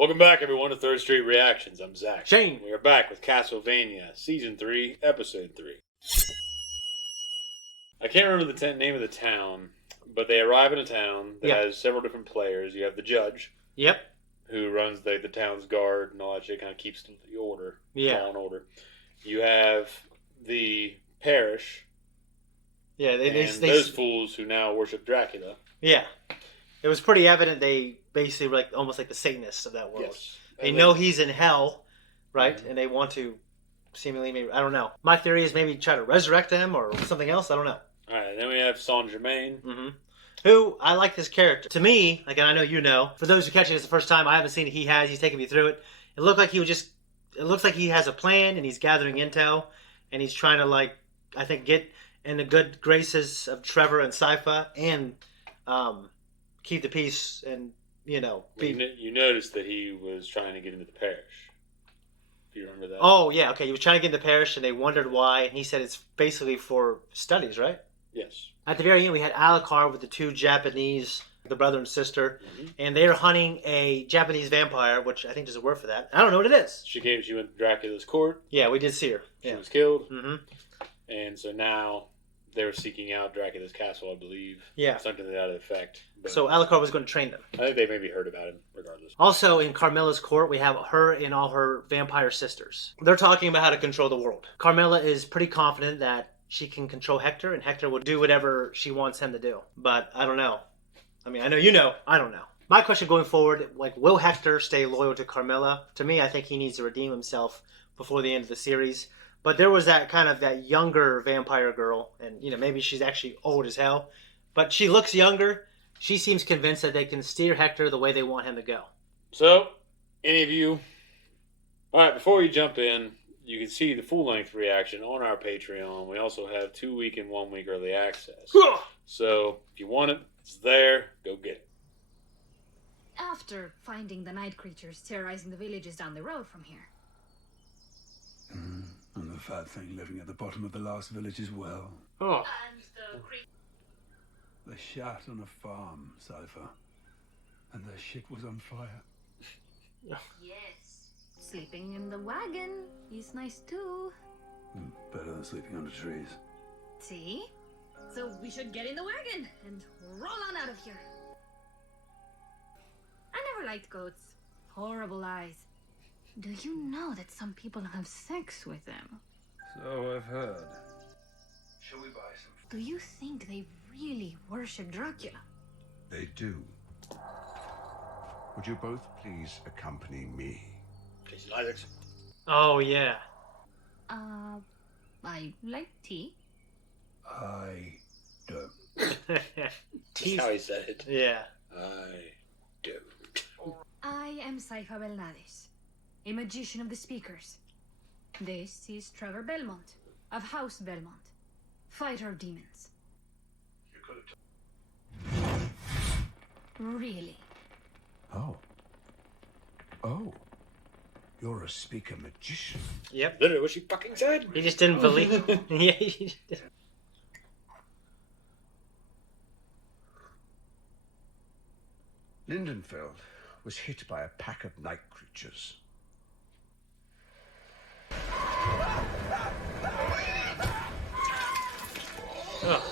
Welcome back, everyone, to Third Street Reactions. I'm Zakk. Shane. We are back with Castlevania, Season 3, Episode 3. I can't remember the name of the town, but they arrive in a town that has several different players. You have the judge. Yep. Who runs the town's guard and all that shit, kind of keeps the order. Yeah. Law and order. You have the parish. Yeah, those fools who now worship Dracula. Yeah. It was pretty evident they basically were like almost like the Satanists of that world. Yes. They know he's in hell, right? Mm-hmm. And they want to seemingly, maybe, I don't know. My theory is maybe try to resurrect him or something else. I don't know. All right, then we have Saint Germain. Mm-hmm. Who, I like this character. To me, like, and I know you know, for those who catch it as the first time, I haven't seen it, he's taken me through it. It looked like it looks like he has a plan and he's gathering intel and he's trying to, like, I think get in the good graces of Trevor and Sypha and keep the peace and, you know. You noticed that he was trying to get into the parish. Do you remember that? Oh, yeah, okay. He was trying to get in the parish and they wondered why. And he said it's basically for studies, right? Yes. At the very end, we had Alucard with the two Japanese, the brother and sister, and they are hunting a Japanese vampire, which I think there's a word for that. I don't know what it is. She went to Dracula's court. Yeah, we did see her. She was killed. Mm-hmm. And so now they're seeking out Dracula's castle, I believe. Yeah. Something to that effect. But so Alucard was going to train them. I think they maybe heard about him, regardless. Also, in Carmilla's court, we have her and all her vampire sisters. They're talking about how to control the world. Carmilla is pretty confident that she can control Hector, and Hector will do whatever she wants him to do. But I don't know. I mean, I know you know. I don't know. My question going forward, like, will Hector stay loyal to Carmilla? To me, I think he needs to redeem himself before the end of the series. But there was that younger vampire girl, and, you know, maybe she's actually old as hell. But she looks younger. She seems convinced that they can steer Hector the way they want him to go. So, any of you... All right, before you jump in, you can see the full-length reaction on our Patreon. We also have 2-week and 1-week early access. So, if you want it, it's there. Go get it. After finding the night creatures terrorizing the villages down the road from here. And the fat thing living at the bottom of the last village as well. Oh. And the shot on a farm, Sypha. And the shit was on fire. Yes. Sleeping in the wagon is nice too. Better than sleeping under trees. See? So we should get in the wagon and roll on out of here. I never liked goats. Horrible eyes. Do you know that some people have sex with them? So I've heard. Shall we buy some? Do you think they really worship Dracula? They do. Would you both please accompany me? Jason Isaacs. Oh, yeah. I like tea. I don't. That's how he said it. Yeah. I don't. I am Sypha Belnades, a magician of the speakers. This is Trevor Belmont, of House Belmont, fighter of demons. You could have Really? Oh. Oh. You're a speaker magician. Yep. Literally what she fucking said. He just didn't believe. Yeah. He just didn't. Lindenfeld was hit by a pack of night creatures. Oh.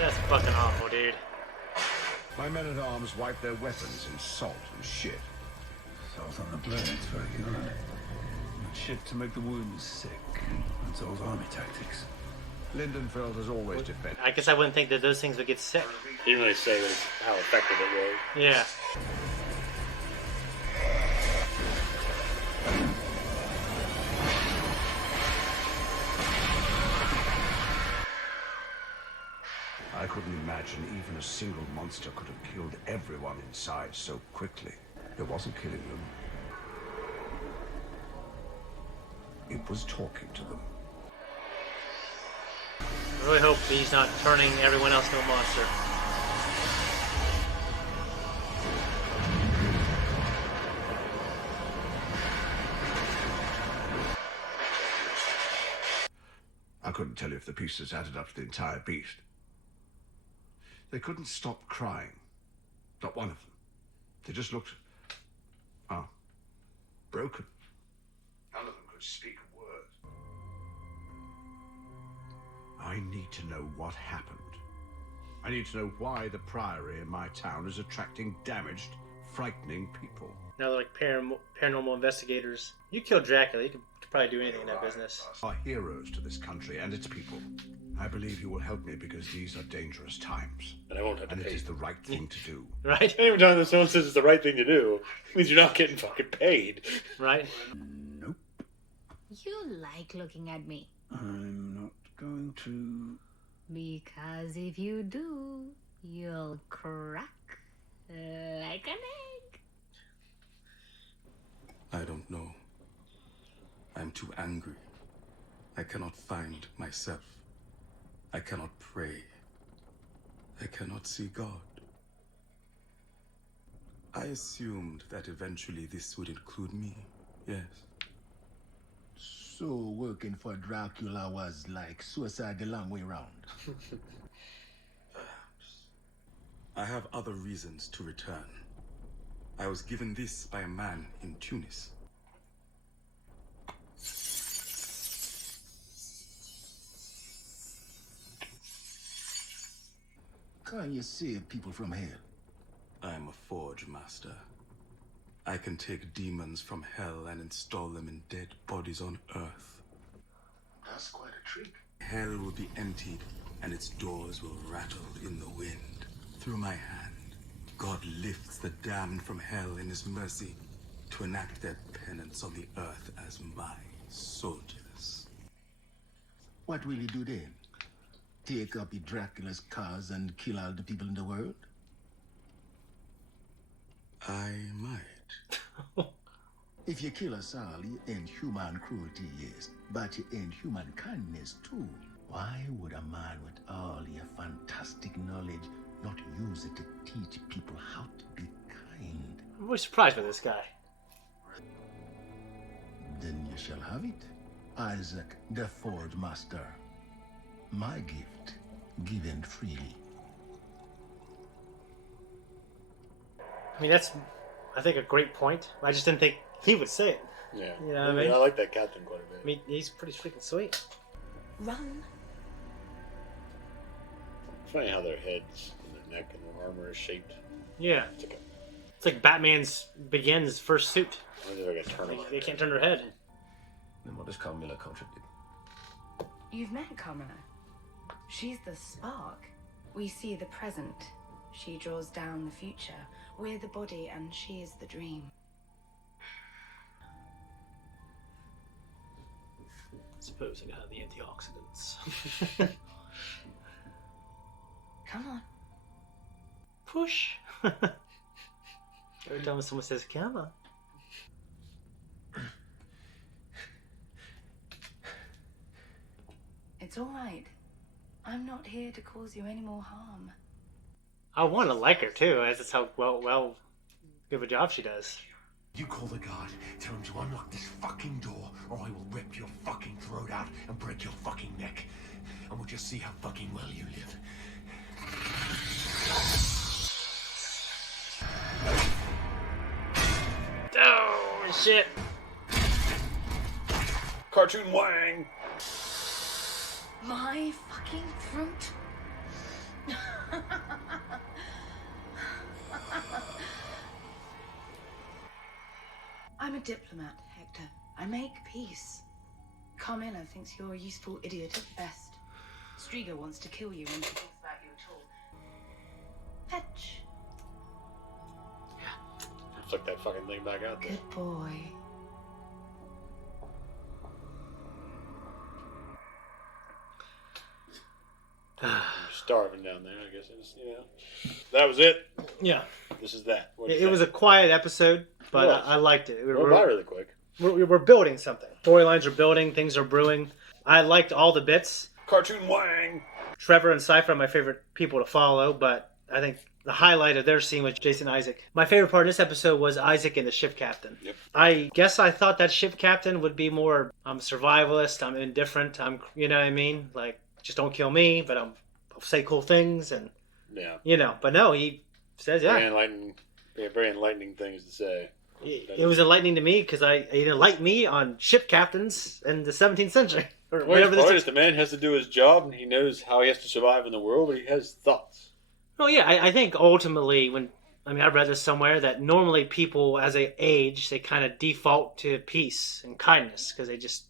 That's fucking awful, dude. My men-at-arms wiped their weapons in salt and shit. salt on the blades for a healer. And shit to make the wounds sick. That's old army tactics. Lindenfeld has always defended. I guess I wouldn't think that those things would get sick. He didn't really say how effective it was. Yeah. I couldn't imagine even a single monster could have killed everyone inside so quickly. It wasn't killing them. It was talking to them. I really hope he's not turning everyone else into a monster. I couldn't tell you if the pieces added up to the entire beast. They couldn't stop crying. Not one of them. They just looked... broken. None of them could speak a word. I need to know what happened. I need to know why the Priory in my town is attracting damaged, frightening people. Now they're like paranormal investigators. You killed Dracula. You could probably do anything in that business. Are heroes to this country and its people. I believe you will help me because these are dangerous times. And I won't have to And pay. it is the right thing to do. Right? Every time that someone says it's the right thing to do, it means you're not getting fucking paid. Right? Nope. You like looking at me. I'm not going to... Because if you do, you'll crack like an egg. I don't know. I'm too angry. I cannot find myself. I cannot pray. I cannot see God. I assumed that eventually this would include me, yes. So working for Dracula was like suicide the long way round. I have other reasons to return. I was given this by a man in Tunis. Can you save people from hell? I am a forge master. I can take demons from hell and install them in dead bodies on earth. That's quite a trick. Hell will be emptied and its doors will rattle in the wind. Through my hand, God lifts the damned from hell in his mercy to enact their penance on the earth as my soldiers. What will you do then? Take up Dracula's cause and kill all the people in the world? I might. If you kill us all, you end human cruelty, yes. But you end human kindness, too. Why would a man with all your fantastic knowledge not use it to teach people how to be kind? I'm really surprised by this guy. Then you shall have it. Isaac, the Forge Master. My gift, given freely. I mean, that's, I think, a great point. I just didn't think he would say it. Yeah. You know what I mean? I like that captain quite a bit. I mean, he's pretty freaking sweet. Run. It's funny how their heads and their neck and their armor is shaped. Yeah. It's like Batman's Begins first suit. I wonder if I can turn them. They can't turn their head. Then what does Carmilla contribute? You've met Carmilla. She's the spark. We see the present. She draws down the future. We're the body and she is the dream. I suppose I got the antioxidants. Come on. Push. Every time someone says, come on. It's all right. I'm not here to cause you any more harm. I want to like her too, as it's how well good of a job she does. You call the guard, tell him to unlock this fucking door, or I will rip your fucking throat out and break your fucking neck. And we'll just see how fucking well you live. Oh, shit. Cartoon Wang! My fucking throat? I'm a diplomat, Hector. I make peace. Carmilla thinks you're a useful idiot at best. Striga wants to kill you when she thinks about you at all. Fetch. Flick that fucking thing back out there. Good boy. You're starving down there, I guess. It's, that was it. Yeah. This is that. It was a quiet episode, but It was. I liked it. Went by really quick. We're building something. Storylines are building. Things are brewing. I liked all the bits. Cartoon Wang! Trevor and Cypher are my favorite people to follow, but I think the highlight of their scene was Jason Isaac. My favorite part of this episode was Isaac and the ship captain. Yep. I guess I thought that ship captain would be more, I'm survivalist, I'm indifferent, you know what I mean? Like, just don't kill me, but I'll say cool things, and Yeah. You know, but no, he says, yeah. Very enlightening things to say. It was enlightening to me because it enlightened me on ship captains in the 17th century. Or whatever this is. The man has to do his job, and he knows how he has to survive in the world, but he has thoughts. Oh, yeah, I think ultimately I read this somewhere that normally people, as they age, they kind of default to peace and kindness because they just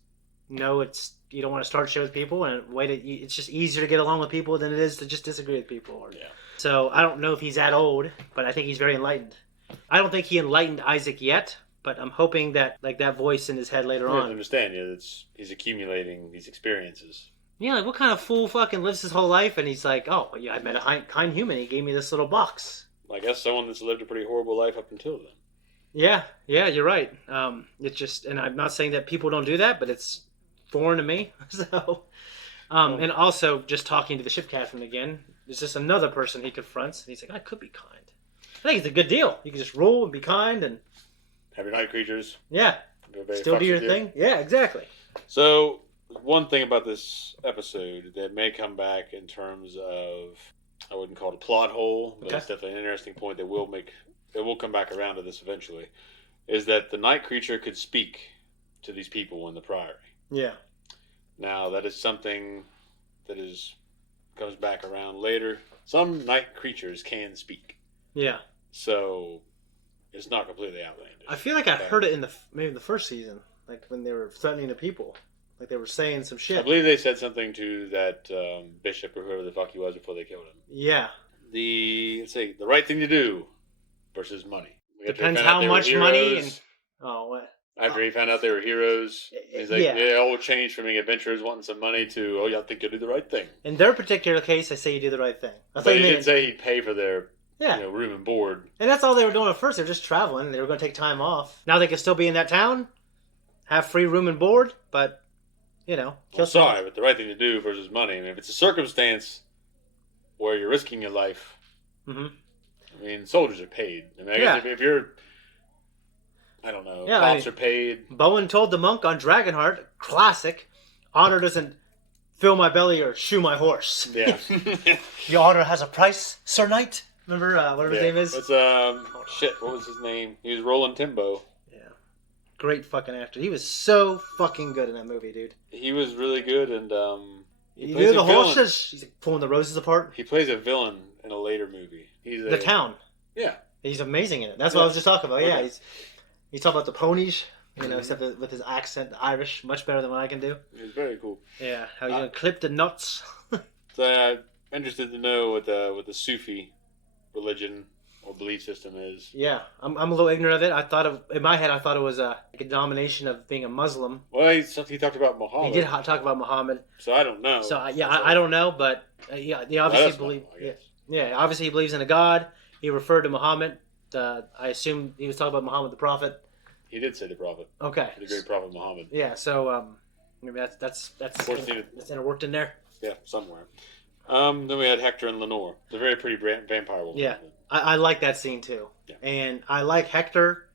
know you don't want to start shit with people, and it's just easier to get along with people than it is to just disagree with people. Yeah. So I don't know if he's that old, but I think he's very enlightened. I don't think he enlightened Isaac yet, but I'm hoping that that voice in his head later on. I understand. Yeah, he's accumulating these experiences. Yeah, like what kind of fool fucking lives his whole life and he's like, oh, yeah, I met a kind human. He gave me this little box. I guess someone that's lived a pretty horrible life up until then. Yeah, you're right. It's just, and I'm not saying that people don't do that, but it's foreign to me. So, and also just talking to the ship captain again, there's just another person he confronts, and he's like, I could be kind. I think it's a good deal. You can just rule and be kind and have your night creatures. Yeah. Still do your thing. Yeah, exactly. So, one thing about this episode that may come back in terms of, I wouldn't call it a plot hole, but it's definitely an interesting point that will come back around to this eventually, is that the night creature could speak to these people in the Priory. Yeah. Now, that is something that comes back around later. Some night creatures can speak. Yeah. So, it's not completely outlandish. I feel like I heard it in maybe the first season, like when they were threatening the people. Like they were saying some shit. I believe they said something to that bishop or whoever the fuck he was before they killed him. Yeah. The right thing to do versus money. Depends how much money and... Oh, what? After he found out they were heroes, he's like, yeah, it all changed from being adventurers wanting some money to, oh, yeah, I think you'll do the right thing. In their particular case, I say you do the right thing. But he did say he'd pay for their room and board. And that's all they were doing at first. They were just traveling. They were going to take time off. Now they can still be in that town, have free room and board, but... but the right thing to do versus money. I mean, if it's a circumstance where you're risking your life, I mean, soldiers are paid. I mean, I guess if you're, I don't know, cops are paid. Bowen told the monk on Dragonheart, classic, honor doesn't fill my belly or shoe my horse. Yeah. Your honor has a price, Sir Knight. Remember whatever his name is? It's, what was his name? He was Roland Timbo. Great fucking actor. He was so fucking good in that movie, dude. He was really good, and he plays the horses. He's pulling the roses apart. He plays a villain in a later movie. The Town. Yeah, he's amazing in it. That's what I was just talking about. Okay. Yeah, he's talking about the ponies. Except with his accent, Irish, much better than what I can do. He's very cool. Yeah, how he's gonna clip the nuts. So I'm interested to know what the Sufi religion or belief system is. Yeah, I'm a little ignorant of it. In my head, I thought it was a denomination of being a Muslim. Well, he talked about Muhammad. He did talk about Muhammad. So I don't know. So I don't know, but he obviously believes. Yeah, obviously he believes in a God. He referred to Muhammad. I assume he was talking about Muhammad the Prophet. He did say the Prophet. Okay. The great Prophet Muhammad. Yeah. So maybe that's worked in there. Yeah, somewhere. Then we had Hector and Lenore. The very pretty vampire woman. Yeah. I like that scene too. Yeah. And I like Hector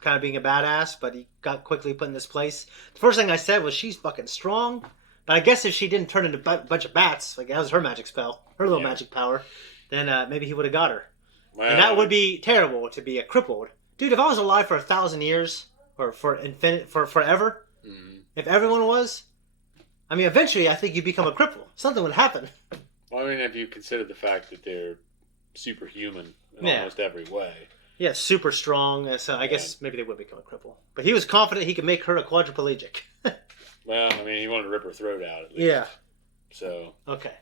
kind of being a badass, but he got quickly put in this place. The first thing I said was she's fucking strong, but I guess if she didn't turn into a bunch of bats, like that was her magic spell, her little magic power, then maybe he would have got her. Well, and that would be terrible to be a crippled. Dude, if I was alive for 1,000 years, or for forever, if everyone was, I mean, eventually I think you'd become a cripple. Something would happen. Well, I mean, if you consider the fact that they're superhuman in almost every way. Yeah, super strong. So I guess maybe they would become a cripple. But he was confident he could make her a quadriplegic. Well, I mean, he wanted to rip her throat out at least. Yeah. So. Okay.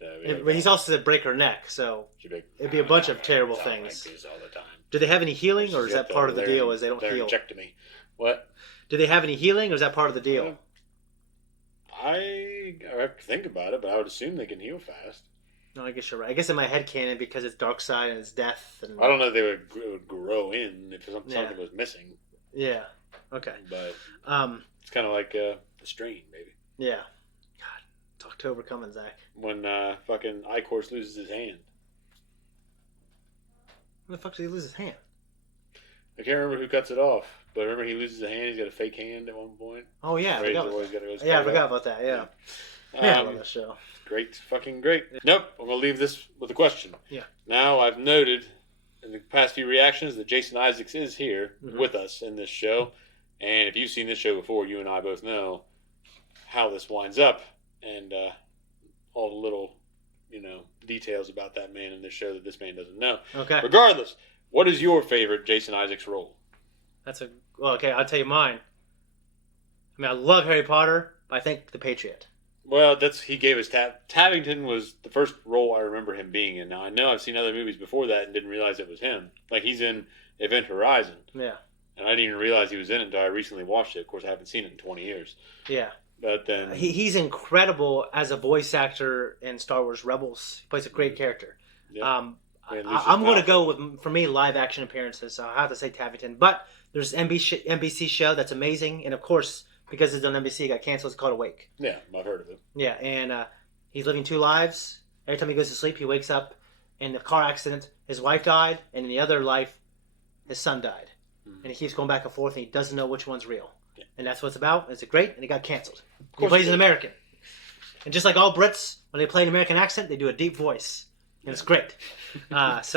But he's also said break her neck, so it'd be a bunch of terrible things. All the time. Do they have any healing, or is that part of the deal? Is they don't heal? What? Do they have any healing, or is that part of the deal? I have to think about it, but I would assume they can heal fast. No, I guess you're right. I guess in my head canon, because it's dark side and it's death. And I don't know if they would grow in if something was missing. Yeah. Okay. But it's kind of like a strain, maybe. Yeah. God, it's October coming, Zach. When fucking Icorus loses his hand. When the fuck did he lose his hand? I can't remember who cuts it off, but remember he loses a hand. He's got a fake hand at one point. Oh yeah, I forgot about that. Yeah. Yeah, I love that show. Great, fucking great. Nope, I'm going to leave this with a question. Yeah. Now, I've noted in the past few reactions that Jason Isaacs is here with us in this show. And if you've seen this show before, you and I both know how this winds up and all the little, details about that man in this show that this man doesn't know. Okay. Regardless, what is your favorite Jason Isaacs role? Okay, I'll tell you mine. I mean, I love Harry Potter, but I think The Patriot. Well, he gave us Tappington was the first role I remember him being in. Now, I know I've seen other movies before that and didn't realize it was him. Like, he's in Event Horizon. Yeah. And I didn't even realize he was in it until I recently watched it. Of course, I haven't seen it in 20 years. Yeah. But then... He's incredible as a voice actor in Star Wars Rebels. He plays a great character. Yeah. I'm going to go with, for me, live action appearances. So I have to say Tappington. But there's an NBC show that's amazing. And, of course... Because it's on NBC, it got canceled. It's called Awake. Yeah, I've heard of it. Yeah, and he's living 2 lives. Every time he goes to sleep, he wakes up in a car accident. His wife died, and in the other life, his son died. And he keeps going back and forth, and he doesn't know which one's real. Yeah. And that's what it's about. It's great, and it got canceled. He plays an American. And just like all Brits, when they play an American accent, they do a deep voice. And it's great. I just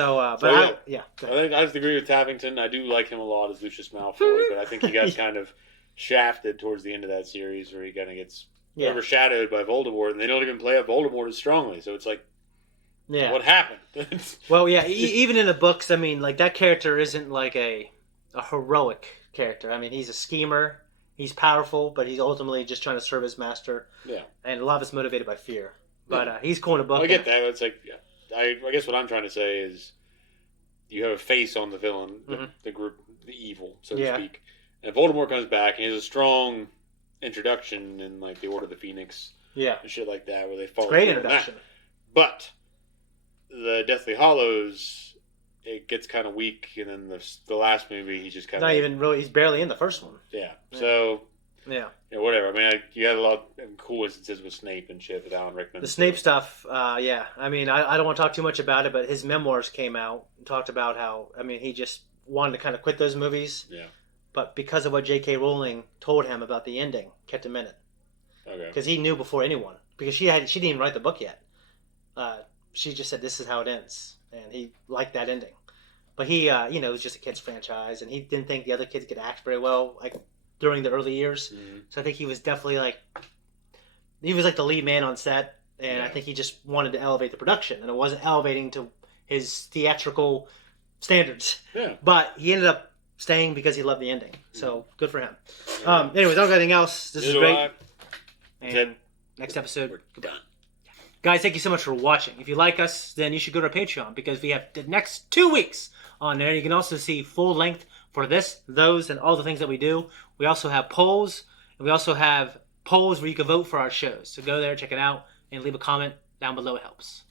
agree with Tappington. I do like him a lot as Lucius Malfoy, but I think he got kind of... shafted towards the end of that series where he kind of gets overshadowed by Voldemort, and they don't even play up Voldemort as strongly, so it's like, what happened? Well, yeah, even in the books, I mean, like, that character isn't like a heroic character. I mean, he's a schemer, he's powerful, but he's ultimately just trying to serve his master, and a lot of it's motivated by fear, but he's cool in a book. I get that. It's like, I guess what I'm trying to say is you have a face on the villain, the group, the evil, so to speak. And Voldemort comes back, and he has a strong introduction in, like, the Order of the Phoenix. Yeah. And shit like that, where they follow. Great introduction. But the Deathly Hallows, it gets kind of weak, and then the last movie, he's just kind of... Not even really, he's barely in the first one. Yeah. So... Yeah. Whatever. I mean, you had a lot of cool instances with Snape and shit with Alan Rickman. The Snape stuff, yeah. I mean, I don't want to talk too much about it, but his memoirs came out and talked about how, I mean, he just wanted to kind of quit those movies. Yeah. But because of what J.K. Rowling told him about the ending, kept him in it. Okay. Because he knew before anyone. Because she didn't even write the book yet. She just said, this is how it ends. And he liked that ending. But he, it was just a kid's franchise. And he didn't think the other kids could act very well, like, during the early years. Mm-hmm. So I think he was definitely, like... He was, like, the lead man on set. And I think he just wanted to elevate the production. And it wasn't elevating to his theatrical standards. Yeah. But he ended up staying because he loved the ending. So, good for him. Anyways, don't have anything else. This is great. And next episode, goodbye. Guys, thank you so much for watching. If you like us, then you should go to our Patreon because we have the next 2 weeks on there. You can also see full length for this, those, and all the things that we do. We also have polls, and we also have polls where you can vote for our shows. So go there, check it out, and leave a comment down below. It helps.